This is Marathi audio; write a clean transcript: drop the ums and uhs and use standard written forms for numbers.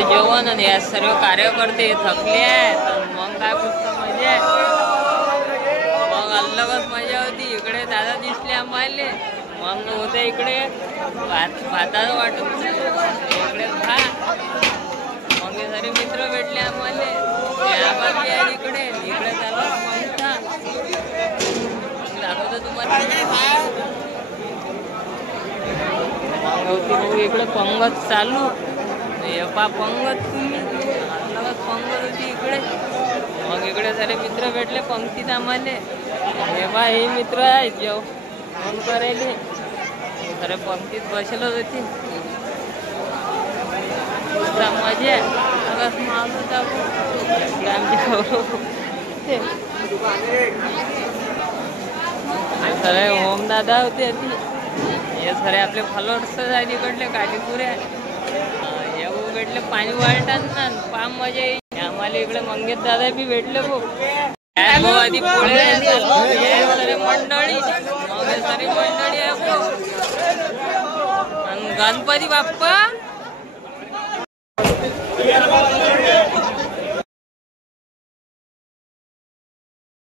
जेवण आणि या सर्व कार्यकर्ते थकले आहेत. मग काय पुस्तक मजा, मग अलगच मजा होती. इकडे दादा दिसले आम्हाला, मग होते इकडे भाताचं वाटत इकडे भात. मग हे सारे मित्र भेटले आम्हाला, इकडे इकडे त्याला दाखवतो तुम्हाला. मग होती इकडे पंगत चालू, पंगत तुम्ही पंगत होती इकडे. मग इकडे सारे मित्र भेटले पंक्तीत आम्हाला. हे मित्र आहे जेवण करायले, सारे पंक्तीत बसलच होती. मजा सरे ओम दादा होते. हे सरे आपले फॉलोअर्स आहे तिकडले कालीपुरे भेटले. पाणी वाळताना पाम मजा येईल आम्हाला. इकडे मंगेश दादा बी भेटले खूप. आधी पोळे सरे मंडळी, सरी मंडळी आहे. गणपती बाप्पा